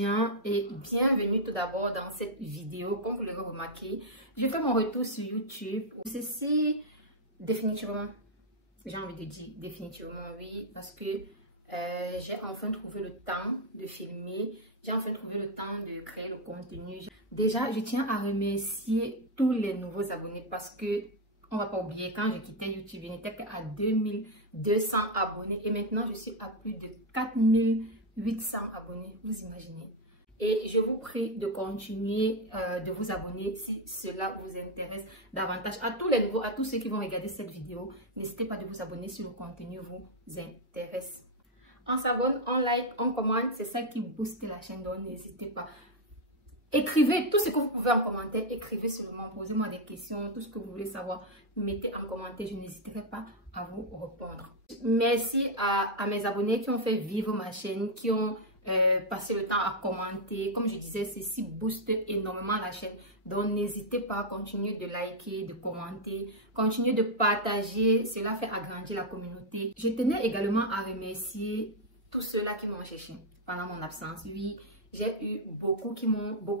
bien et bienvenue tout d'abord dans cette vidéo. Comme vous l'avez remarqué, je fais mon retour sur YouTube. Ceci, définitivement, j'ai envie de dire définitivement oui, parce que j'ai enfin trouvé le temps de filmer, j'ai enfin trouvé le temps de créer le contenu. Déjà, je tiens à remercier tous les nouveaux abonnés parce que, on va pas oublier, quand je quittais YouTube, je n'étais qu'à 2200 abonnés et maintenant je suis à plus de 4800 abonnés, vous imaginez. Et je vous prie de continuer de vous abonner si cela vous intéresse davantage. À tous les nouveaux, à tous ceux qui vont regarder cette vidéo, n'hésitez pas de vous abonner si le contenu vous intéresse. On s'abonne, on like, on commente, c'est ça qui booste la chaîne, donc n'hésitez pas. Écrivez tout ce que vous pouvez en commentaire, écrivez seulement, posez-moi des questions, tout ce que vous voulez savoir, mettez en commentaire, je n'hésiterai pas à vous répondre. Merci à mes abonnés qui ont fait vivre ma chaîne, qui ont passé le temps à commenter. Comme je disais, ceci booste énormément la chaîne, donc n'hésitez pas à continuer de liker, de commenter, continuer de partager, cela fait agrandir la communauté. Je tenais également à remercier tous ceux-là qui m'ont cherché pendant mon absence. Oui, j'ai eu beaucoup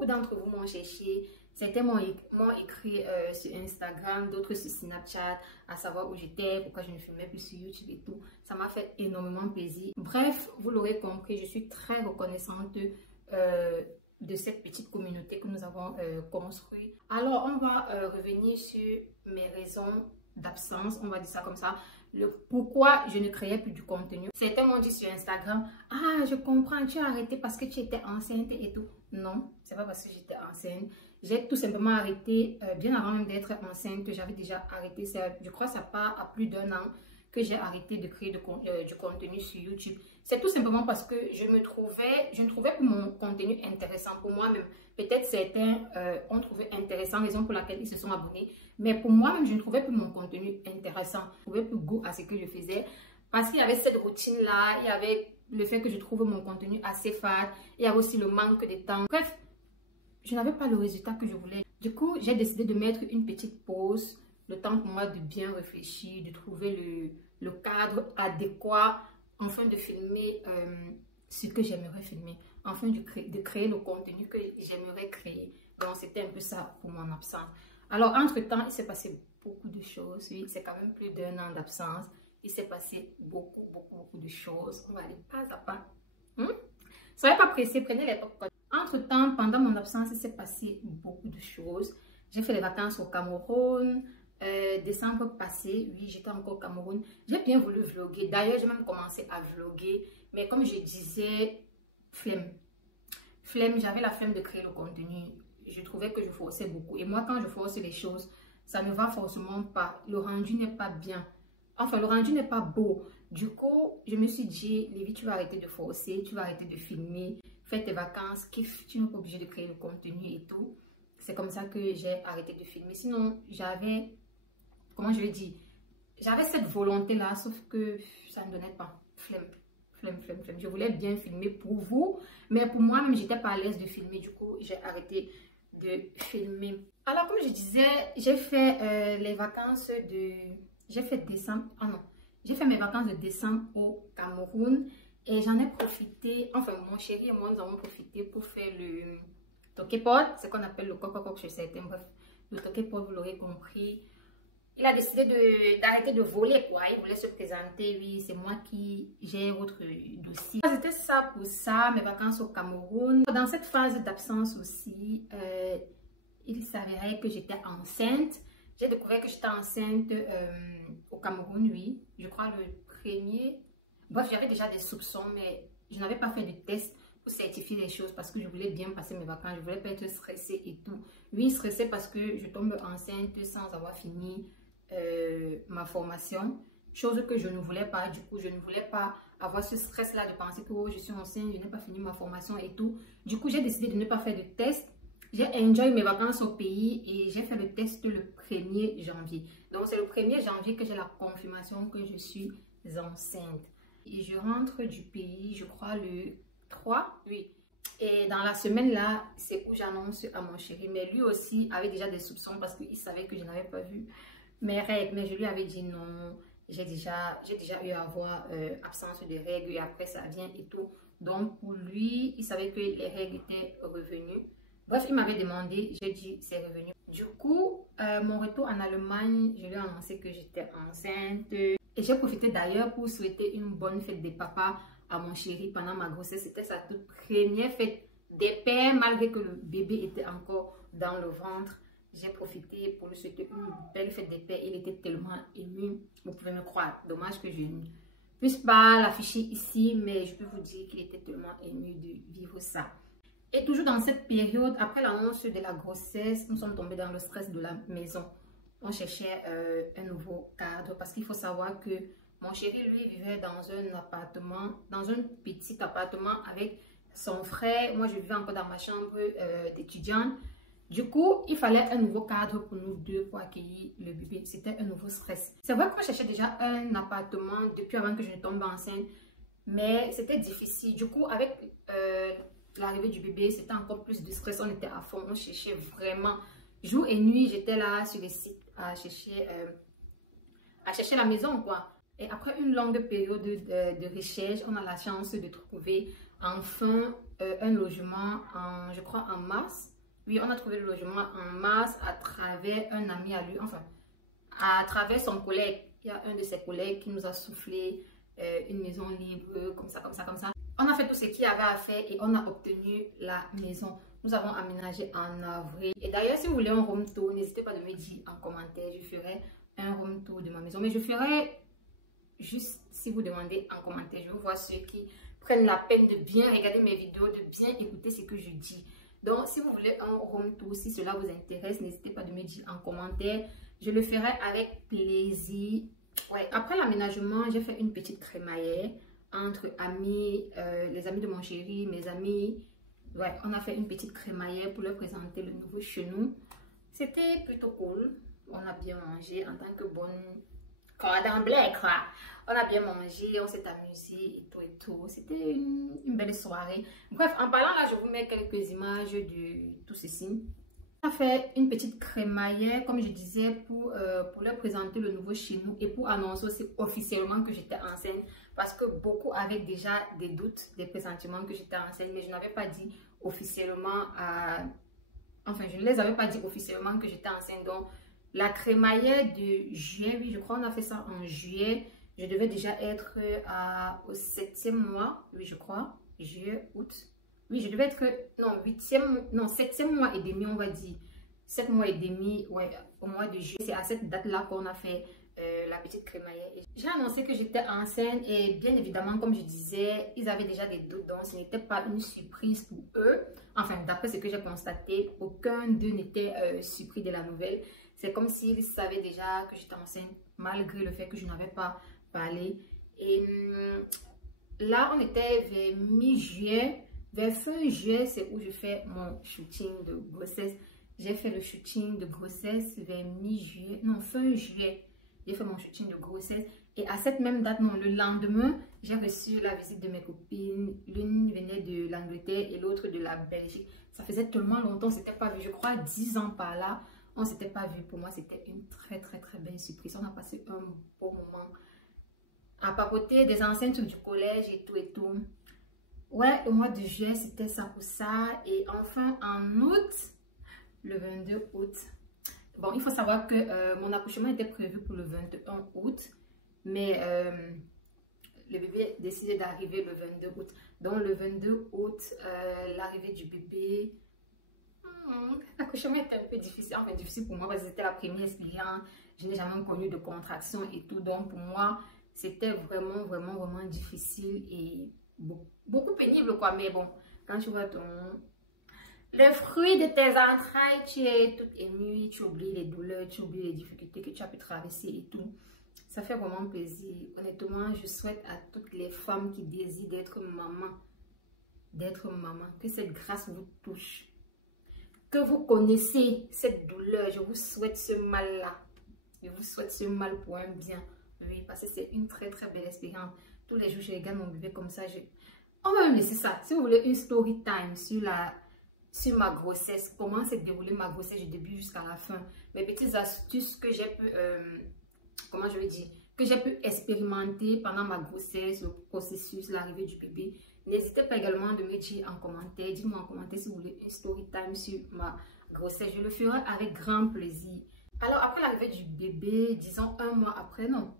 d'entre vous m'ont cherché. Certains m'ont écrit sur Instagram, d'autres sur Snapchat, à savoir où j'étais, pourquoi je ne filmais plus sur YouTube et tout. Ça m'a fait énormément plaisir. Bref, vous l'aurez compris, je suis très reconnaissante de cette petite communauté que nous avons construite. Alors, on va revenir sur mes raisons d'absence, on va dire ça comme ça. Pourquoi je ne créais plus du contenu. Certains m'ont dit sur Instagram, ah je comprends, tu as arrêté parce que tu étais enceinte et tout. Non, c'est pas parce que j'étais enceinte. J'ai tout simplement arrêté, bien avant même d'être enceinte, j'avais déjà arrêté. Je crois que ça part à plus d'1 an que j'ai arrêté de créer du contenu sur YouTube. C'est tout simplement parce que je ne trouvais plus mon contenu intéressant pour moi-même. Peut-être certains ont trouvé intéressant, raison pour laquelle ils se sont abonnés. Mais pour moi-même, je ne trouvais plus mon contenu intéressant. Je ne trouvais plus goût à ce que je faisais. Parce qu'il y avait cette routine-là, il y avait le fait que je trouve mon contenu assez fade. Il y avait aussi le manque de temps. Bref, je n'avais pas le résultat que je voulais. Du coup, j'ai décidé de mettre une petite pause. Le temps pour moi de bien réfléchir, de trouver le cadre adéquat, enfin de filmer ce que j'aimerais filmer, enfin de créer le contenu que j'aimerais créer. Donc c'était un peu ça pour mon absence. Alors entre-temps, il s'est passé beaucoup de choses. Oui, c'est quand même plus d'1 an d'absence. Il s'est passé beaucoup de choses. On va aller pas à pas. Soyez pas pressés, prenez les popcorn. Entre-temps, pendant mon absence, il s'est passé beaucoup de choses. J'ai fait les vacances au Cameroun. Décembre passé, oui, j'étais encore au Cameroun. J'ai bien voulu vlogger. D'ailleurs, j'ai même commencé à vlogger. Mais comme je disais, flemme. J'avais la flemme de créer le contenu. Je trouvais que je forçais beaucoup. Et moi, quand je force les choses, ça ne va forcément pas. Le rendu n'est pas bien. Enfin, le rendu n'est pas beau. Du coup, je me suis dit, Lévi, tu vas arrêter de forcer, tu vas arrêter de filmer, fais tes vacances, kiffe, tu n'es pas obligé de créer le contenu et tout. C'est comme ça que j'ai arrêté de filmer. Sinon, j'avais, comment je vais dire, j'avais cette volonté-là, sauf que ça ne donnait pas. Flemme. Je voulais bien filmer pour vous, mais pour moi-même, j'étais pas à l'aise de filmer. Du coup, j'ai arrêté de filmer. Alors, comme je disais, j'ai fait les vacances de... J'ai fait décembre... Ah non. J'ai fait mes vacances de décembre au Cameroun et j'en ai profité... Enfin, mon chéri et moi, nous avons profité pour faire le Tokepod. C'est ce qu'on appelle le coq chez certains. Bref, le Tokepod, vous l'aurez compris. Il a décidé d'arrêter de voler, quoi. Il voulait se présenter, oui, c'est moi qui gère votre dossier. C'était ça pour ça, mes vacances au Cameroun. Dans cette phase d'absence aussi, il s'avérait que j'étais enceinte. J'ai découvert que j'étais enceinte au Cameroun, oui. Je crois le premier. Bref, j'avais déjà des soupçons, mais je n'avais pas fait de test pour certifier les choses parce que je voulais bien passer mes vacances. Je voulais pas être stressée et tout. Oui, stressée parce que je tombe enceinte sans avoir fini ma formation, chose que je ne voulais pas. Du coup, je ne voulais pas avoir ce stress là de penser que oh, je suis enceinte, je n'ai pas fini ma formation et tout. Du coup, j'ai décidé de ne pas faire de test. J'ai enjoy mes vacances au pays et j'ai fait le test le 1er janvier. Donc c'est le 1er janvier que j'ai la confirmation que je suis enceinte. Et je rentre du pays, je crois le 3, oui. Et dans la semaine là, c'est où j'annonce à mon chéri. Mais lui aussi avait déjà des soupçons parce qu'il savait que je n'avais pas vu mes règles, mais je lui avais dit non, j'ai déjà eu à avoir absence de règles et après ça vient et tout. Donc pour lui, il savait que les règles étaient revenues. Bref, il m'avait demandé, j'ai dit c'est revenu. Du coup, mon retour en Allemagne, je lui ai annoncé que j'étais enceinte. Et j'ai profité d'ailleurs pour souhaiter une bonne fête des papas à mon chéri pendant ma grossesse. C'était sa toute première fête des pères, malgré que le bébé était encore dans le ventre. J'ai profité pour lui souhaiter une belle fête des pères. Il était tellement ému, vous pouvez me croire. Dommage que je ne puisse pas l'afficher ici, mais je peux vous dire qu'il était tellement ému de vivre ça. Et toujours dans cette période, après l'annonce de la grossesse, nous sommes tombés dans le stress de la maison. On cherchait un nouveau cadre parce qu'il faut savoir que mon chéri, lui, vivait dans un appartement, dans un petit appartement avec son frère. Moi, je vivais encore dans ma chambre d'étudiante. Du coup, il fallait un nouveau cadre pour nous deux pour accueillir le bébé. C'était un nouveau stress. C'est vrai qu'on cherchait déjà un appartement depuis avant que je ne tombe enceinte, mais c'était difficile. Du coup, avec l'arrivée du bébé, c'était encore plus de stress. On était à fond, on cherchait vraiment. Jour et nuit, j'étais là sur les sites à chercher la maison, quoi. Et après une longue période de recherche, on a la chance de trouver enfin un logement, je crois en mars. Oui, on a trouvé le logement en mars à travers un ami à lui, enfin, à travers son collègue. Il y a un de ses collègues qui nous a soufflé une maison libre, comme ça, comme ça, comme ça. On a fait tout ce qu'il y avait à faire et on a obtenu la maison. Nous avons aménagé en avril. Et d'ailleurs, si vous voulez un room tour, n'hésitez pas de me dire en commentaire. Je ferai un room tour de ma maison. Mais je ferai juste si vous demandez en commentaire. Je veux voir ceux qui prennent la peine de bien regarder mes vidéos, de bien écouter ce que je dis. Donc, si vous voulez un room tour, si cela vous intéresse, n'hésitez pas de me dire en commentaire. Je le ferai avec plaisir. Ouais. Après l'aménagement, j'ai fait une petite crémaillère entre amis, les amis de mon chéri, mes amis. Ouais, on a fait une petite crémaillère pour leur présenter le nouveau chez nous. C'était plutôt cool. On a bien mangé en tant que bonne cordon bleu, quoi. On a bien mangé, on s'est amusé et tout. C'était une belle soirée. Bref, en parlant là, je vous mets quelques images de tout ceci. On a fait une petite crémaillère, comme je disais, pour leur présenter le nouveau chez nous et pour annoncer aussi officiellement que j'étais enceinte. Parce que beaucoup avaient déjà des doutes, des pressentiments que j'étais enceinte, mais je n'avais pas dit officiellement Enfin, je ne les avais pas dit officiellement que j'étais enceinte. Donc, la crémaillère de juillet, oui, je crois qu'on a fait ça en juillet. Je devais déjà être au 7e mois, oui, je crois. Juillet, août. Oui, je devais être, non, 7e mois et demi, on va dire. 7 mois et demi, ouais, au mois de juillet. C'est à cette date-là qu'on a fait la petite crémaillère. J'ai annoncé que j'étais enceinte et bien évidemment, comme je disais, ils avaient déjà des doutes, donc ce n'était pas une surprise pour eux. Enfin, d'après ce que j'ai constaté, aucun d'eux n'était surpris de la nouvelle. C'est comme s'ils savaient déjà que j'étais enceinte, malgré le fait que je n'avais pas parlé. Et là, on était vers mi-juillet. Vers fin juillet, c'est où je fais mon shooting de grossesse. J'ai fait le shooting de grossesse vers mi-juillet. Non, fin juillet, j'ai fait mon shooting de grossesse. Et à cette même date, non, le lendemain, j'ai reçu la visite de mes copines. L'une venait de l'Angleterre et l'autre de la Belgique. Ça faisait tellement longtemps, on ne s'était pas vu. Je crois 10 ans par là. On ne s'était pas vu. Pour moi, c'était une très, très, très belle surprise. On a passé un beau moment à papoter des enceintes du collège et tout et tout. Ouais, au mois de juillet, c'était ça pour ça. Et enfin, en août, le 22 août. Bon, il faut savoir que mon accouchement était prévu pour le 21 août. Mais le bébé a décidé d'arriver le 22 août. Donc, le 22 août, l'arrivée du bébé... L'accouchement était un peu difficile, enfin difficile pour moi parce que c'était la première expérience. Je n'ai jamais connu de contraction et tout. Donc, pour moi, c'était vraiment, vraiment, vraiment difficile et beaucoup pénible, quoi. Mais bon, quand tu vois le fruit de tes entrailles, tu es toute émue, tu oublies les douleurs, tu oublies les difficultés que tu as pu traverser et tout. Ça fait vraiment plaisir. Honnêtement, je souhaite à toutes les femmes qui désirent d'être maman, que cette grâce vous touche. Que vous connaissez cette douleur, je vous souhaite ce mal-là. Je vous souhaite ce mal pour un bien. Oui, parce que c'est une très très belle expérience. Tous les jours, je regarde mon bébé comme ça. On va me laisser ça. Si vous voulez une story time sur ma grossesse, comment s'est déroulée ma grossesse du début jusqu'à la fin. Mes petites astuces que j'ai pu, que j'ai pu expérimenter pendant ma grossesse, le processus, l'arrivée du bébé. N'hésitez pas également de me dire en commentaire, dites-moi en commentaire si vous voulez une story time sur ma grossesse. Je le ferai avec grand plaisir. Alors après l'arrivée du bébé, disons 1 mois après, non.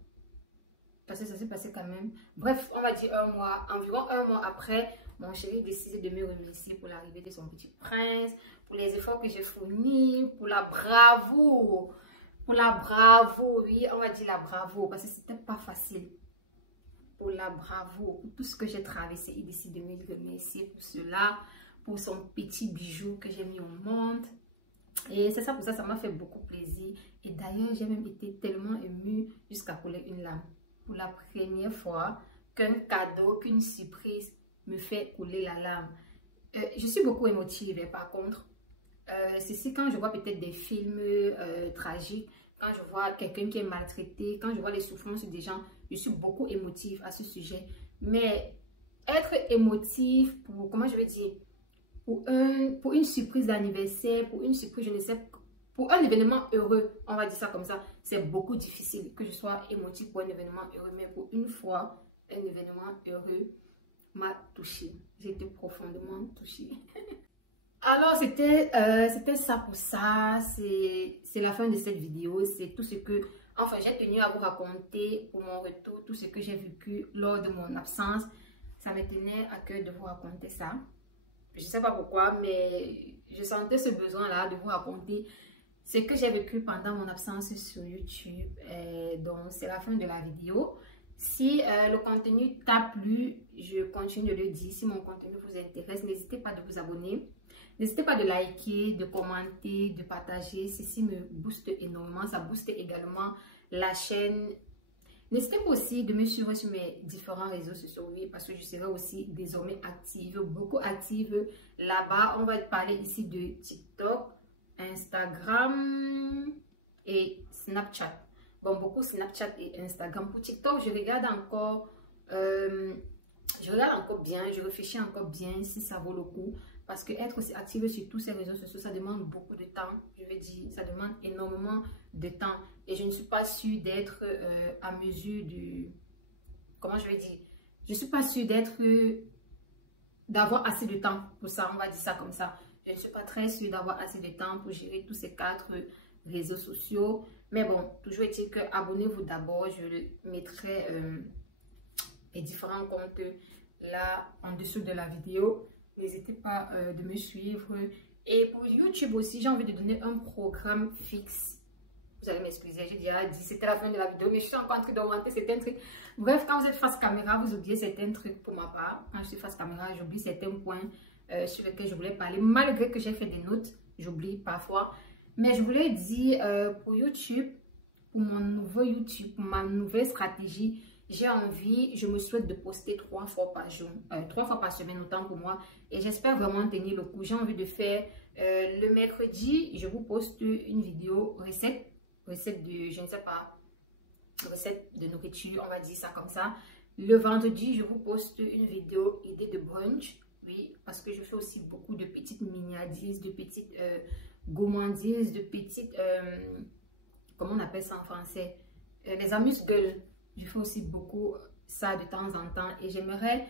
Parce que ça s'est passé quand même. Bref, on va dire 1 mois, environ 1 mois après, mon chéri décide de me remercier pour l'arrivée de son petit prince, pour les efforts que j'ai fournis, pour la bravoure. Pour la bravoure, oui, on va dire la bravoure, parce que c'était pas facile. Pour la bravoure, pour tout ce que j'ai traversé, il décide de me remercier pour cela, pour son petit bijou que j'ai mis au monde. Et c'est ça, pour ça, ça m'a fait beaucoup plaisir. Et d'ailleurs, j'ai même été tellement émue jusqu'à couler une larme. Pour la première fois qu'un cadeau, qu'une surprise me fait couler la larme. Je suis beaucoup émotive, par contre. C'est quand je vois peut-être des films tragiques, quand je vois quelqu'un qui est maltraité, quand je vois les souffrances des gens, je suis beaucoup émotive à ce sujet. Mais être émotive pour, comment je vais dire, pour une surprise d'anniversaire, pour une surprise, je ne sais, pour un événement heureux, on va dire ça comme ça, c'est beaucoup difficile que je sois émotive pour un événement heureux. Mais pour une fois, un événement heureux m'a touchée. J'ai été profondément touchée. Alors, c'était ça pour ça. C'est la fin de cette vidéo. C'est tout ce que, enfin, j'ai tenu à vous raconter pour mon retour, tout ce que j'ai vécu lors de mon absence. Ça me tenait à cœur de vous raconter ça. Je ne sais pas pourquoi, mais je sentais ce besoin-là de vous raconter ce que j'ai vécu pendant mon absence sur YouTube. Donc, c'est la fin de la vidéo. Si le contenu t'a plu, je continue de le dire. Si mon contenu vous intéresse, n'hésitez pas de vous abonner. N'hésitez pas de liker, de commenter, de partager. Ceci me booste énormément. Ça booste également la chaîne. N'hésitez pas aussi de me suivre sur mes différents réseaux sociaux, oui, parce que je serai aussi désormais active, beaucoup active là-bas. On va parler ici de TikTok, Instagram et Snapchat. Bon, beaucoup Snapchat et Instagram. Pour TikTok, je regarde encore bien, je réfléchis encore bien si ça vaut le coup. Parce que être aussi active sur tous ces réseaux sociaux, ça demande beaucoup de temps. Je veux dire, ça demande énormément de temps. Et je ne suis pas sûre d'être à mesure de... Comment je vais dire? Je ne suis pas sûre d'avoir assez de temps pour ça. On va dire ça comme ça. Je ne suis pas très sûre d'avoir assez de temps pour gérer tous ces 4 réseaux sociaux. Mais bon, toujours est-il que abonnez-vous d'abord. Je mettrai les différents comptes là en dessous de la vidéo. N'hésitez pas de me suivre. Et pour YouTube aussi, j'ai envie de donner un programme fixe. Vous allez m'excuser, j'ai déjà dit, c'était la fin de la vidéo, mais je suis encore en train d'augmenter certains trucs. Bref, quand vous êtes face caméra, vous oubliez certains trucs pour ma part. Quand je suis face caméra, j'oublie certains points sur lesquels je voulais parler. Malgré que j'ai fait des notes, j'oublie parfois. Mais je voulais dire pour YouTube, pour mon nouveau YouTube, pour ma nouvelle stratégie, j'ai envie, je me souhaite de poster 3 fois par jour, 3 fois par semaine, autant pour moi. Et j'espère vraiment tenir le coup. J'ai envie de faire le mercredi, je vous poste une vidéo recette de, je ne sais pas, recette de nourriture, on va dire ça comme ça. Le vendredi, je vous poste une vidéo idée de brunch, oui, parce que je fais aussi beaucoup de petites miniadises, de petites gourmandises, de petites, comment on appelle ça en français, les amuse-gueules. Je fais aussi beaucoup ça de temps en temps et j'aimerais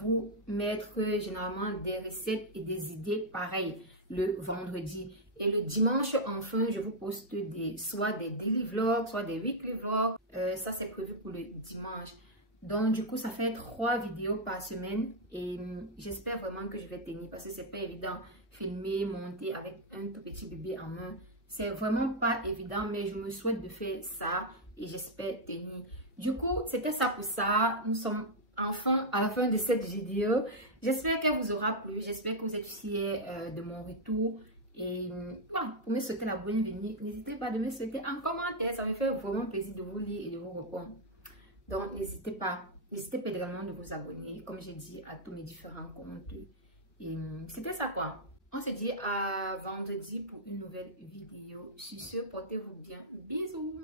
vous mettre généralement des recettes et des idées pareilles le vendredi. Et le dimanche, enfin, je vous poste soit des daily vlogs, soit des weekly vlogs. Ça, c'est prévu pour le dimanche. Donc, du coup, ça fait 3 vidéos par semaine et j'espère vraiment que je vais tenir parce que c'est pas évident filmer, monter avec un tout petit bébé en main. C'est vraiment pas évident, mais je me souhaite de faire ça et j'espère tenir. Du coup, c'était ça pour ça. Nous sommes enfin à la fin de cette vidéo. J'espère qu'elle vous aura plu. J'espère que vous êtes fiers de mon retour. Et voilà, pour me souhaiter la bienvenue, n'hésitez pas de me souhaiter en commentaire. Ça me fait vraiment plaisir de vous lire et de vous répondre. Donc, n'hésitez pas. N'hésitez pas également de vous abonner, comme j'ai dit, à tous mes différents comptes. Et c'était ça quoi. On se dit à vendredi pour une nouvelle vidéo. Sur ce, portez-vous bien. Bisous.